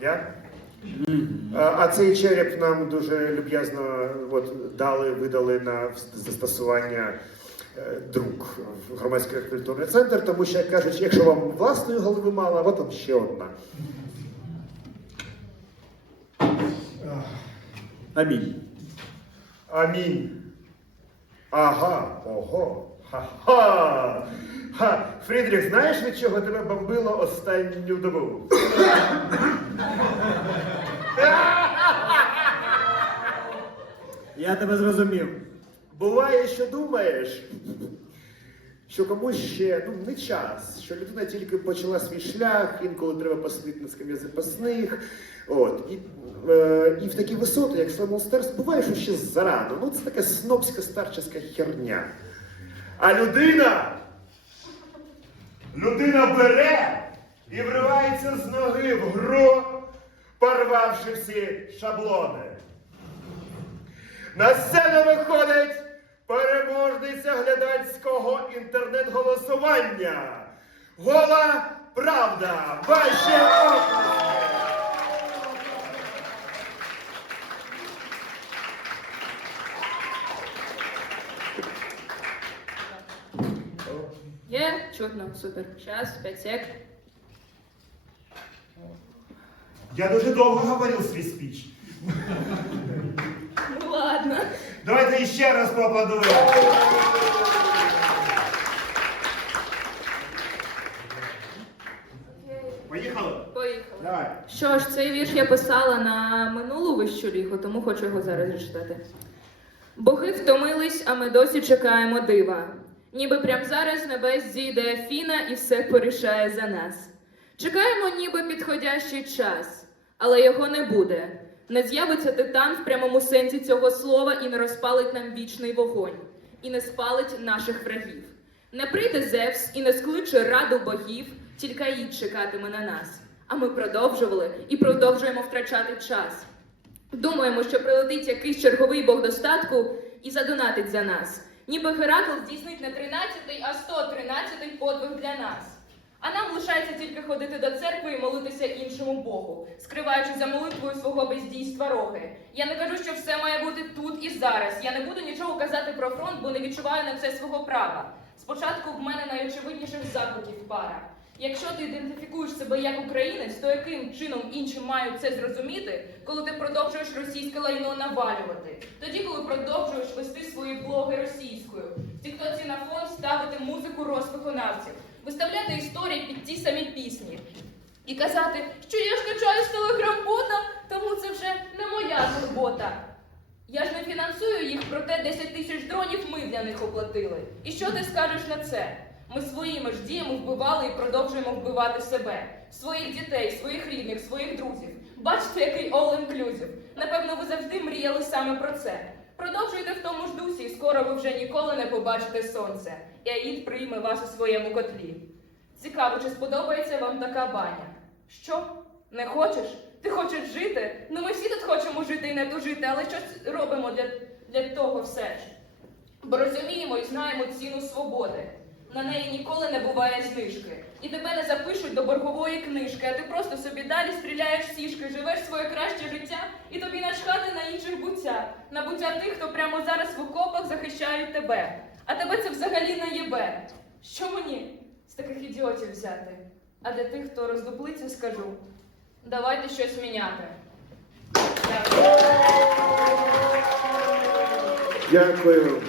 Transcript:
Я? А, а цей череп нам дуже люб'язно от, дали, видали на застосування е, друк в громадський культурний центр, тому що як кажуть, якщо вам власної голови мало, от вам ще одна. Амінь. Амінь. Ага, ого. Ха-ха. Ха. Фрідріх, знаєш, від чого тебе бомбило останню добу? Я тебе зрозумів. Буває, що думаєш, що комусь ще ну, не час, що людина тільки почала свій шлях, інколи треба посидіти на скам'я запасних. От. І, е, і в такі висоти, як Слемонстерс, буває, що ще зарано. Ну, це така снобська старческа херня. А людина, людина бере і вривається з ноги в гру, порвавши всі шаблони. На сцену виходить переможниця глядацького інтернет-голосування. Гола правда. Ваші оплески. Є, чутно, супер. Час, 5 сек. Я дуже довго говорив свій спіч. Ну ладно. Давайте ще раз поаплодуємо. Поїхали. Поїхали. Давай. Що ж, цей вірш я писала на минулу вищу лігу, тому хочу його зараз зачитати. Боги втомились, а ми досі чекаємо дива. Ніби прям зараз небес зійде Афіна і все порішає за нас. Чекаємо, ніби підходящий час, але його не буде. Не з'явиться титан в прямому сенсі цього слова і не розпалить нам вічний вогонь, і не спалить наших врагів. Не прийде Зевс і не скличе раду богів, тільки Аїд чекатиме на нас. А ми продовжували і продовжуємо втрачати час. Думаємо, що прилетить якийсь черговий бог достатку і задонатить за нас. Ніби Геракл здійснить не 13-й, а 113-й подвиг для нас. А нам лишається тільки ходити до церкви і молитися іншому Богу, скриваючи за молитвою свого бездійства роги. Я не кажу, що все має бути тут і зараз. Я не буду нічого казати про фронт, бо не відчуваю на це свого права. Спочатку в мене найочевидніших закликів пара. Якщо ти ідентифікуєш себе як українець, то яким чином інші мають це зрозуміти, коли ти продовжуєш російське лайно навалювати? Тоді, коли продовжуєш вести свої блоги російською, в тіктоці на фон ставити музику розвиконавців, виставляти історії під ті самі пісні і казати, що я ж з телеграм-бота, тому це вже не моя турбота. Я ж не фінансую їх, проте 10 тисяч дронів ми для них оплатили. І що ти скажеш на це? Ми своїми ж діями вбивали і продовжуємо вбивати себе, своїх дітей, своїх рідних, своїх друзів. Бачите, який all-inclusive. Напевно, ви завжди мріяли саме про це. Продовжуйте в тому ж скоро ви вже ніколи не побачите сонце. І Аїд прийме вас у своєму котлі. Цікаво, чи сподобається вам така баня? Що? Не хочеш? Ти хочеш жити? Ну ми всі тут хочемо жити і не дожити, але щось робимо для, для того все ж. Бо розуміємо і знаємо ціну свободи. На неї ніколи не буває знижки. І тебе не запишуть до боргової книжки, а ти просто собі далі стріляєш сішки, живеш своє краще життя, і тобі начхати на інших буття, на буття тих, хто прямо зараз в окопах захищають тебе. А тебе це взагалі не єбе. Що мені з таких ідіотів взяти? А для тих, хто роздуплиться, скажу: давайте щось міняти. Дякую. Дякую.